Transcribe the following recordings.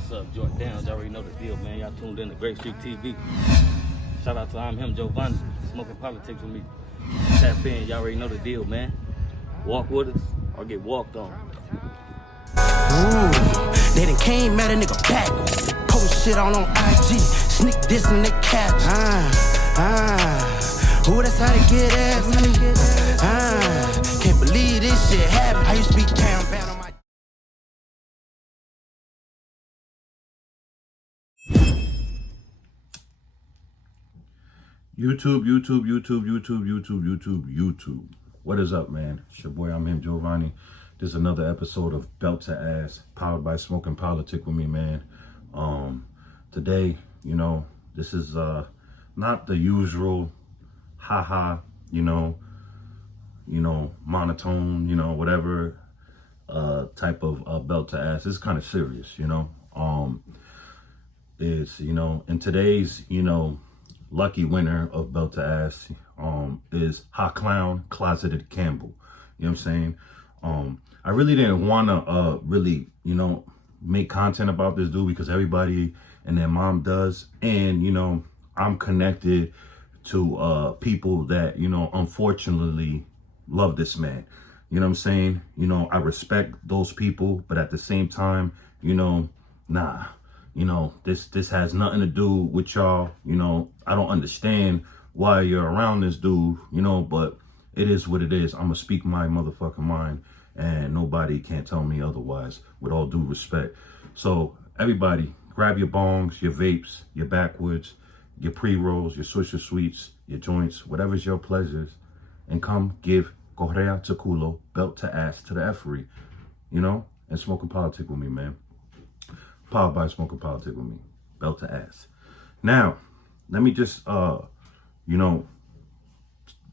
What's up, Jordan? Y'all already know the deal, man. Y'all tuned in to Great Street TV. Shout out to I'm him, Giovanni, smoking politics with me. Tap in, y'all already know the deal, man. Walk with us or get walked on. Ooh, they done came at a nigga backwards. Post shit on IG, sneak this in the caps. Ooh, that's how they get at me. Can't believe this shit happened. I used to be Campbell on my. YouTube. What is up, man? It's your boy, I'm him, Giovanni. This is another episode of Belt to Ass, powered by Smoking Politic with me, man. Today, this is not the usual haha, monotone, whatever type of Belt to Ass. It's kind of serious, It's, in today's, lucky winner of Belt to Ass is Ha Clown Closeted Campbell. You know what I'm saying? I really didn't want to really, make content about this dude because everybody and their mom does. And, I'm connected to people that, unfortunately love this man. You know what I'm saying? I respect those people, but at the same time, nah. This has nothing to do with y'all. I don't understand why you're around this dude, but it is what it is. I'm gonna speak my motherfucking mind and nobody can't tell me otherwise, with all due respect. So everybody, grab your bongs, your vapes, your backwoods, your pre-rolls, your Swisher Sweets, your joints, whatever's your pleasures, and come give Correa to Culo, Belt to Ass to the effery, and Smoking Politic with me, man. Powered by Smoking Politic with me, Belt to Ass. Now, let me just,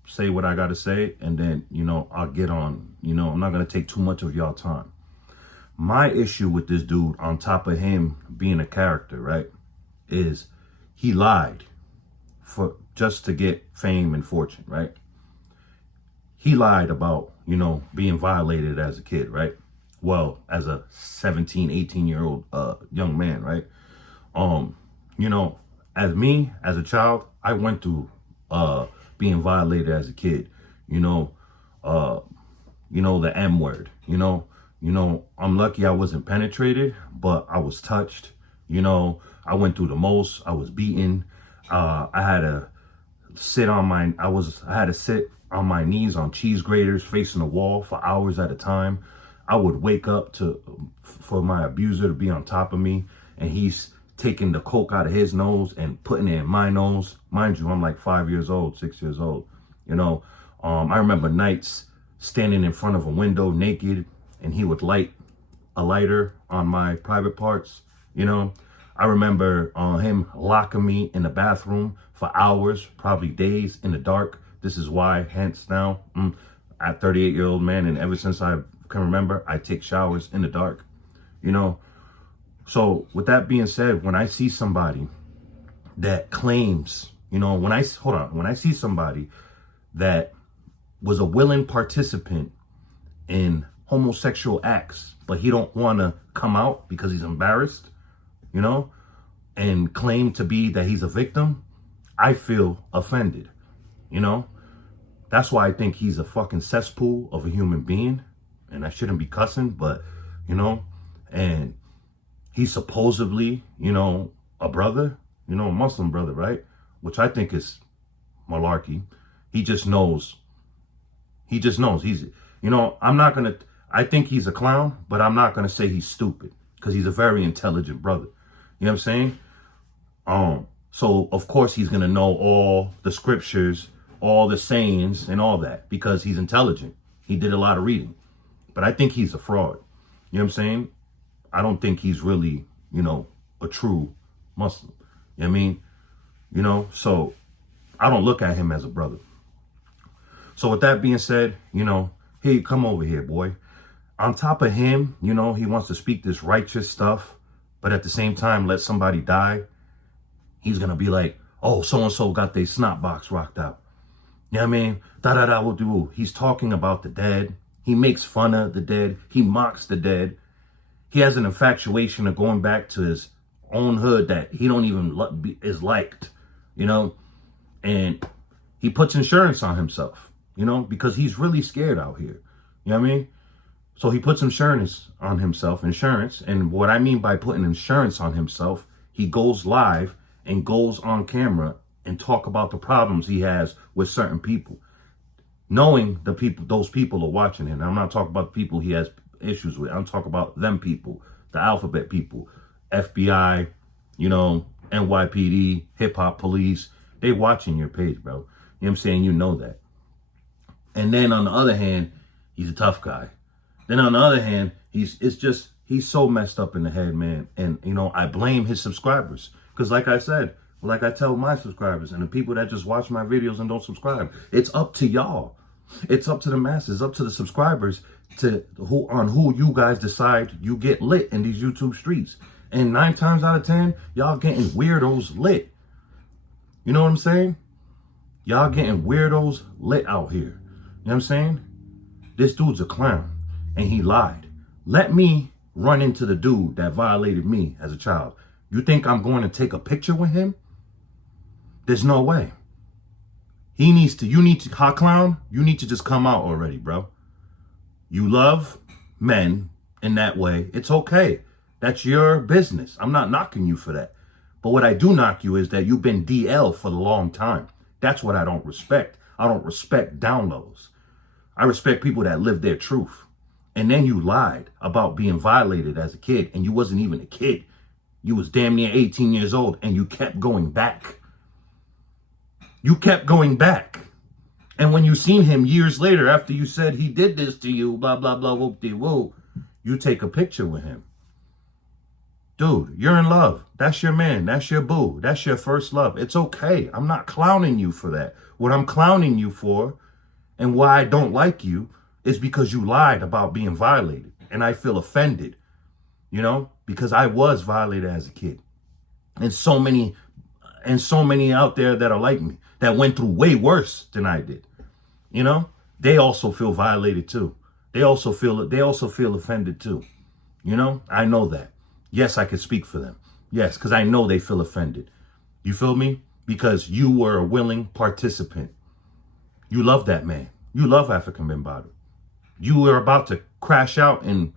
say what I got to say, and then, I'll get on. I'm not going to take too much of y'all time. My issue with this dude, on top of him being a character, right, is he lied for just to get fame and fortune, right? He lied about, being violated as a kid, right? Well, as a 17, 18-year-old young man, right? As me, as a child, I went through being violated as a kid. The M word. I'm lucky I wasn't penetrated, but I was touched. I went through the most. I was beaten. I had to sit on my knees on cheese graters facing the wall for hours at a time. I would wake up for my abuser to be on top of me, and he's taking the coke out of his nose and putting it in my nose. Mind you, I'm like 6 years old. I remember nights standing in front of a window naked, and he would light a lighter on my private parts. I remember him locking me in the bathroom for hours, probably days, in the dark. This is why, hence now, at 38-year-old man, and ever since I can remember, I take showers in the dark. So with that being said, when I see somebody that claims, when I see somebody that was a willing participant in homosexual acts, but he don't want to come out because he's embarrassed, and claim to be that he's a victim, I feel offended. That's why I think he's a fucking cesspool of a human being. And I shouldn't be cussing, but, and he's supposedly, a brother, a Muslim brother, right? Which I think is malarkey. He just knows. He's, I think he's a clown, but I'm not going to say he's stupid because he's a very intelligent brother. You know what I'm saying? So of course he's going to know all the scriptures, all the sayings and all that because he's intelligent. He did a lot of reading. But I think he's a fraud. You know what I'm saying? I don't think he's really, a true Muslim. You know what I mean? So I don't look at him as a brother. So with that being said, hey, come over here, boy. On top of him, he wants to speak this righteous stuff, but at the same time, let somebody die. He's going to be like, oh, so-and-so got their snot box rocked out. You know what I mean? Da-da-da, will do. He's talking about the dead. He makes fun of the dead. He mocks the dead. He has an infatuation of going back to his own hood that he don't even is liked, you know, and he puts insurance on himself, you know, because he's really scared out here. You know what I mean? So he puts insurance on himself, and what I mean by putting insurance on himself, he goes live and goes on camera and talk about the problems he has with certain people, knowing those people are watching him. I'm not talking about the people he has issues with. I'm talking about them people, the alphabet people, FBI, you know, NYPD, hip hop police. They watching your page, bro. You know what I'm saying? You know that. And then on the other hand, he's a tough guy. Then on the other hand, he's so messed up in the head, man. And, you know, I blame his subscribers. Because like I said, like I tell my subscribers and the people that just watch my videos and don't subscribe, it's up to y'all. It's up to the masses, up to the subscribers on who you guys decide you get lit in these YouTube streets. And 9 times out of 10, y'all getting weirdos lit. You know what I'm saying? Y'all getting weirdos lit out here. You know what I'm saying? This dude's a clown. And he lied. Let me run into the dude that violated me as a child. You think I'm going to take a picture with him? There's no way. You need to, hot clown, you need to just come out already, bro. You love men in that way. It's okay. That's your business. I'm not knocking you for that. But what I do knock you is that you've been DL for a long time. That's what I don't respect. I don't respect downloads. I respect people that live their truth. And then you lied about being violated as a kid, and you wasn't even a kid. You was damn near 18 years old, and you kept going back. You kept going back. And when you seen him years later, after you said he did this to you, blah, blah, blah, whoop-de-woo, you take a picture with him. Dude, you're in love. That's your man. That's your boo. That's your first love. It's okay. I'm not clowning you for that. What I'm clowning you for, and why I don't like you, is because you lied about being violated. And I feel offended, you know, because I was violated as a kid. And so many out there that are like me, that went through way worse than I did. You know, they also feel violated too. They also feel offended too. You know, I know that. Yes, I can speak for them. Yes, because I know they feel offended. You feel me? Because you were a willing participant. You love that man. You love African Bambaataa. You were about to crash out and,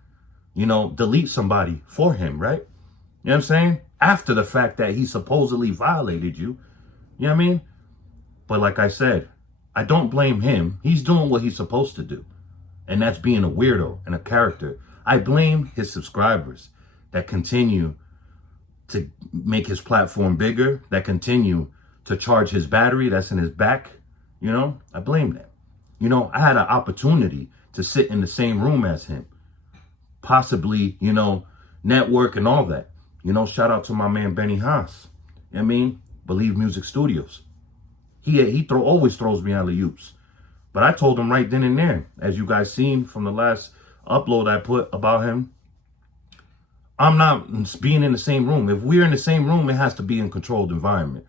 you know, delete somebody for him, right? You know what I'm saying? After the fact that he supposedly violated you. You know what I mean? But like I said, I don't blame him. He's doing what he's supposed to do. And that's being a weirdo and a character. I blame his subscribers that continue to make his platform bigger, that continue to charge his battery that's in his back. You know, I blame them. You know, I had an opportunity to sit in the same room as him, possibly, you know, network and all that. You know, shout out to my man Benny Haas. You know what I mean? Believe Music Studios. He always throws me alley-oops. But I told him right then and there, as you guys seen from the last upload I put about him, I'm not being in the same room. If we're in the same room, it has to be in a controlled environment.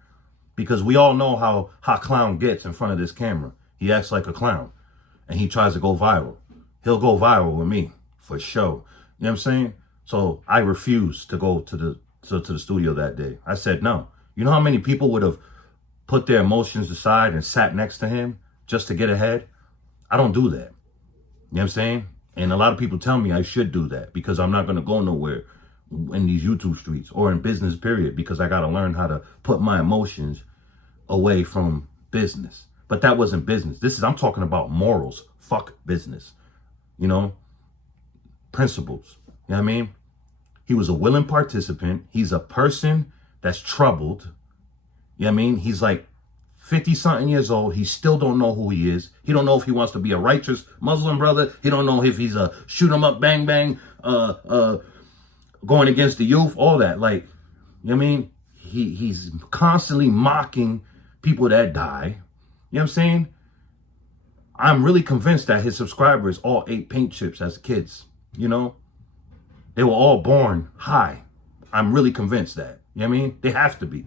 Because we all know how Hot Clown gets in front of this camera. He acts like a clown. And he tries to go viral. He'll go viral with me, for sure. You know what I'm saying? So I refused to go to the studio that day. I said no. You know how many people would have put their emotions aside and sat next to him just to get ahead? I don't do that. You know what I'm saying? And a lot of people tell me I should do that because I'm not going to go nowhere in these YouTube streets or in business, period, because I got to learn how to put my emotions away from business. But that wasn't business. I'm talking about morals. Fuck business. You know, principles. You know what I mean? He was a willing participant. He's a person that's troubled. You know what I mean? He's like 50-something years old. He still don't know who he is. He don't know if he wants to be a righteous Muslim brother. He don't know if he's a shoot 'em up, bang, bang, going against the youth, all that. Like, you know what I mean? He's constantly mocking people that die. You know what I'm saying? I'm really convinced that his subscribers all ate paint chips as kids. You know? They were all born high. I'm really convinced that. You know what I mean? They have to be.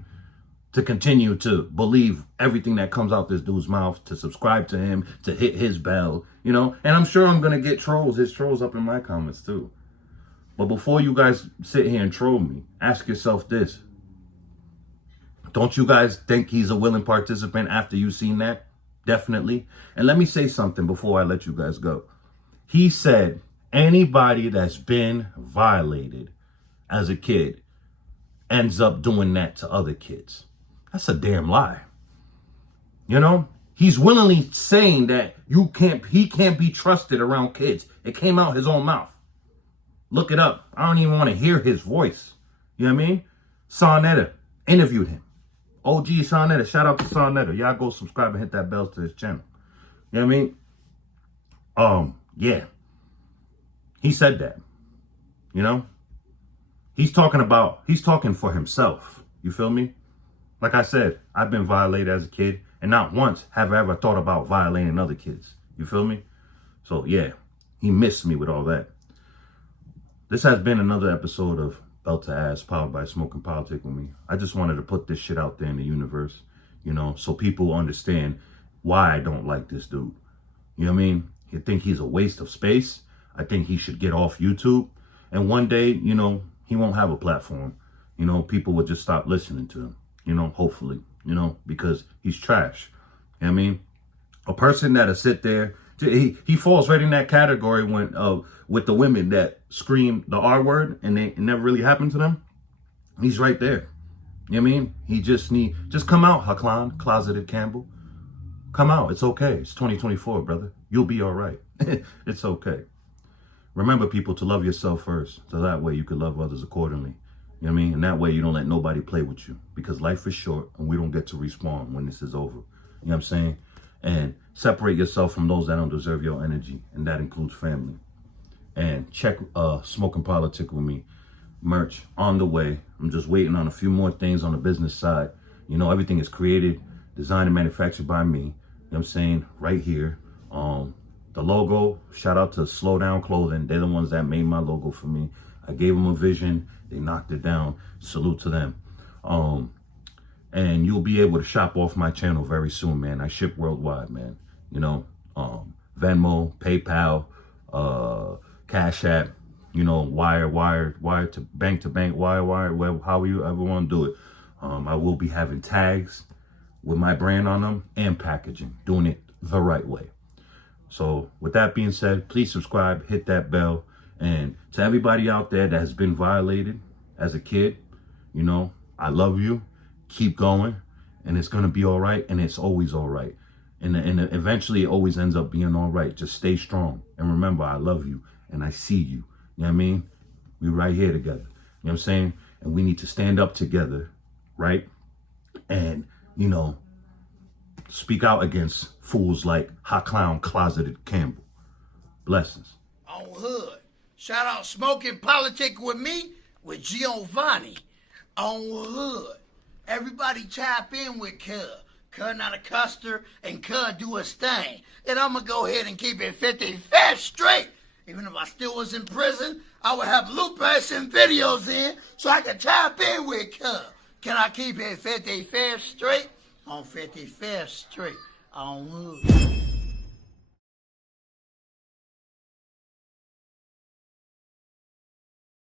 To continue to believe everything that comes out this dude's mouth, to subscribe to him, to hit his bell, you know? And I'm sure I'm going to get his trolls up in my comments too. But before you guys sit here and troll me, ask yourself this. Don't you guys think he's a willing participant after you've seen that? Definitely. And let me say something before I let you guys go. He said anybody that's been violated as a kid ends up doing that to other kids. That's a damn lie. You know, he's willingly saying that he can't be trusted around kids. It came out his own mouth. Look it up. I don't even want to hear his voice. You know what I mean? Sarnetta interviewed him. OG Sarnetta. Shout out to Sarnetta. Y'all go subscribe and hit that bell to his channel. You know what I mean? Yeah. He said that. You know? He's talking for himself. You feel me? Like I said, I've been violated as a kid, and not once have I ever thought about violating other kids. You feel me? So yeah, he missed me with all that. This has been another episode of Belt to Ass, powered by Smoking Politics with me. I just wanted to put this shit out there in the universe, you know, so people understand why I don't like this dude. You know what I mean? You think he's a waste of space. I think he should get off YouTube. And one day, you know, he won't have a platform. You know, people will just stop listening to him, you know, hopefully, you know, because he's trash. You know what I mean? A person that'll sit there, he falls right in that category when with the women that scream the R word and it never really happened to them. He's right there. You know what I mean? He just come out, Hassan, closeted Campbell. Come out. It's okay. It's 2024, brother. You'll be all right. It's okay. Remember, people, to love yourself first. So that way you can love others accordingly. You know what I mean? And that way you don't let nobody play with you. Because life is short and we don't get to respawn when this is over. You know what I'm saying? And separate yourself from those that don't deserve your energy. And that includes family. And check Smoking Politics with me. Merch on the way. I'm just waiting on a few more things on the business side. You know, everything is created, designed, and manufactured by me. You know what I'm saying? Right here. The logo, shout out to Slow Down Clothing. They're the ones that made my logo for me. I gave them a vision. They knocked it down. Salute to them. And you'll be able to shop off my channel very soon, man. I ship worldwide, man. You know, Venmo, PayPal, Cash App, you know, wire to bank, wire, however you ever want to do it. I will be having tags with my brand on them and packaging, doing it the right way. So with that being said, please subscribe, hit that bell. And to everybody out there that has been violated as a kid, you know, I love you. Keep going. And it's going to be all right. And it's always all right. And eventually it always ends up being all right. Just stay strong. And remember, I love you and I see you. You know what I mean? We're right here together. You know what I'm saying? And we need to stand up together, right? And, you know, speak out against fools like Hot Clown Closeted Campbell. Blessings. On Hood. Shout out Smoking Politics with me, with Giovanni. On Hood. Everybody tap in with Cuz. Cuz not a custer, and Cuz do his thing. And I'm going to go ahead and keep it 55 straight. Even if I still was in prison, I would have loopers and videos in so I could tap in with Cuz. Can I keep it 55 straight? On 55th Street. On Hood.